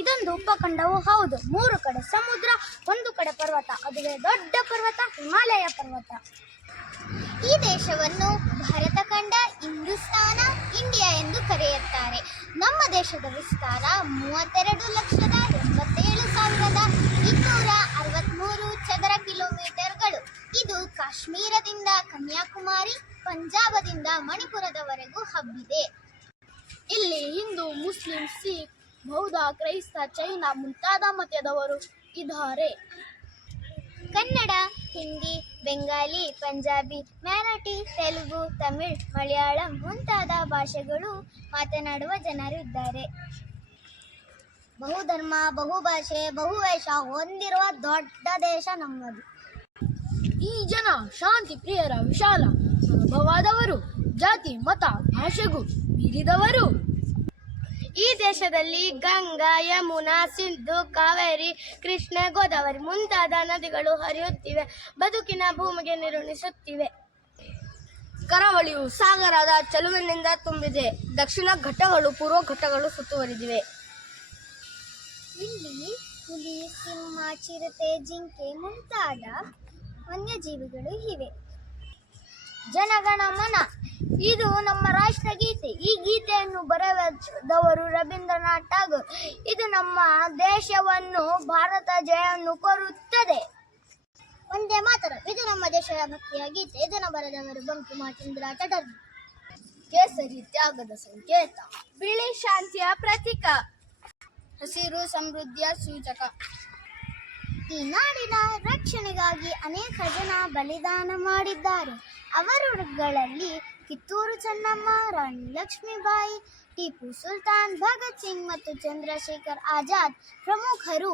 ಇದೊಂದು ಉಪಖಂಡವೂ ಹೌದು. 3 ಕಡೆ ಸಮುದ್ರ, 1 ಕಡೆ ಪರ್ವತ, ಅದುವೇ ದೊಡ್ಡ ಪರ್ವತ ಹಿಮಾಲಯ ಪರ್ವತ. ಈ ದೇಶವನ್ನು ಭಾರತ ಖಂಡ, ಹಿಂದೂಸ್ತಾನ, ಇಂಡಿಯಾ ಎಂದು ಕರೆಯುತ್ತಾರೆ. ನಮ್ಮ ದೇಶದ ವಿಸ್ತಾರ 32,87,263 ಚದರ ಕಿಲೋಮೀಟರ್ಗಳು. ಇದು ಕಾಶ್ಮೀರದಿಂದ ಕನ್ಯಾಕುಮಾರಿ, ಪಂಜಾಬದಿಂದ ಮಣಿಪುರದವರೆಗೂ ಹಬ್ಬಿದೆ. ಇಲ್ಲಿ ಹಿಂದೂ, ಮುಸ್ಲಿಂ, ಸಿಖ್, ಬೌದ್ಧ, ಕ್ರೈಸ್ತ, ಚೈನಾ ಮುಂತಾದ ಮತದವರು ಇದ್ದಾರೆ. ಕನ್ನಡ, ಹಿಂದಿ, ಬೆಂಗಾಲಿ, ಪಂಜಾಬಿ, ಮರಾಠಿ, ತೆಲುಗು, ತಮಿಳ್, ಮಲಯಾಳಂ ಮುಂತಾದ ಭಾಷೆಗಳು ಮಾತನಾಡುವ ಜನರು ಇದ್ದಾರೆ. ಬಹುಧರ್ಮ, ಬಹುಭಾಷೆ, ಬಹುವೇಷ ಹೊಂದಿರುವ ದೊಡ್ಡ ದೇಶ ನಮ್ಮದು. ಈ ಜನ ಶಾಂತಿ ಪ್ರಿಯರ, ವಿಶಾಲ ಮನೋಭಾವದವರು, ಜಾತಿ ಮತ ಭಾಷೆಗೂ ಮೀರಿದವರು. ಈ ದೇಶದಲ್ಲಿ ಗಂಗಾ, ಯಮುನಾ, ಸಿಂಧು, ಕಾವೇರಿ, ಕೃಷ್ಣ, ಗೋದಾವರಿ ಮುಂತಾದ ನದಿಗಳು ಹರಿಯುತ್ತಿವೆ, ಬದುಕಿನ ಭೂಮಿಗೆ ನೀರುಣಿಸುತ್ತಿವೆ. ಕರಾವಳಿಯು ಸಾಗರದ ಚೆಲುವಿನಿಂದ ತುಂಬಿದೆ. ದಕ್ಷಿಣ ಘಟ್ಟಗಳು, ಪೂರ್ವ ಘಟ್ಟಗಳು ಸುತ್ತುವರಿದಿವೆ. ಇಲ್ಲಿ ಹುಲಿ, ಸಿಂಹ, ಚಿರತೆ, ಜಿಂಕೆ ಮುಂತಾದ ವನ್ಯಜೀವಿಗಳು ಇವೆ. ಜನಗಣ ಮನ ಇದು ನಮ್ಮ ರಾಷ್ಟ್ರಗೀತೆ. ಈ ಗೀತೆಯನ್ನು ಬರೆದವರು ರವೀಂದ್ರನಾಥ್ ಠಾಗೂರ್. ಇದು ನಮ್ಮ ದೇಶವನ್ನು ಭಾರತ ಜಯವನ್ನು ಕೋರುತ್ತದೆ. ವಂದೇ ಮಾತರಂ ಇದು ನಮ್ಮ ದೇಶದ ಭಕ್ತಿಯ ಗೀತೆ. ಇದನ್ನು ಬರೆದವರು ಬಂಕಿಂಚಂದ್ರ ಚಟರ್ಜಿ. ಕೇಸರಿ ತ್ಯಾಗದ ಸಂಕೇತ, ಬಿಳಿ ಶಾಂತಿಯ ಪ್ರತೀಕ, ಹಸಿರು ಸಮೃದ್ಧಿಯ ಸೂಚಕ. ಈ ನಾಡಿನ ರಕ್ಷಣೆಗಾಗಿ ಅನೇಕ ಜನ ಬಲಿದಾನ ಮಾಡಿದ್ದಾರೆ. ಅವರುಗಳಲ್ಲಿ ಕಿತ್ತೂರು ಚೆನ್ನಮ್ಮ, ರಾಣಿ ಲಕ್ಷ್ಮೀಬಾಯಿ, ಟಿಪ್ಪು ಸುಲ್ತಾನ್, ಭಗತ್ ಸಿಂಗ್ ಮತ್ತು ಚಂದ್ರಶೇಖರ್ ಆಜಾದ್ ಪ್ರಮುಖರು.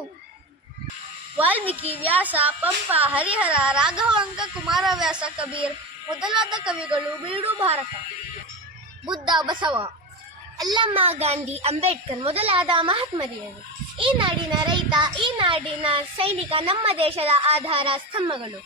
ವಾಲ್ಮೀಕಿ, ವ್ಯಾಸ, ಪಂಪ, ಹರಿಹರ, ರಾಘವಾಂಕ, ಕುಮಾರವ್ಯಾಸ, ಕಬೀರ್ ಮೊದಲಾದ ಕವಿಗಳು ಬೀಡು ಭಾರತ. ಬುದ್ಧ, ಬಸವ, ಅಲ್ಲಮ್ಮ ಗಾಂಧಿ, ಅಂಬೇಡ್ಕರ್ ಮೊದಲಾದ ಮಹಾತ್ಮರಿಯರು. ಈ ನಾಡಿನ ರೈತ, ಈ ನಾಡಿನ ಸೈನಿಕ ನಮ್ಮ ದೇಶದ ಆಧಾರ ಸ್ತಂಭಗಳು.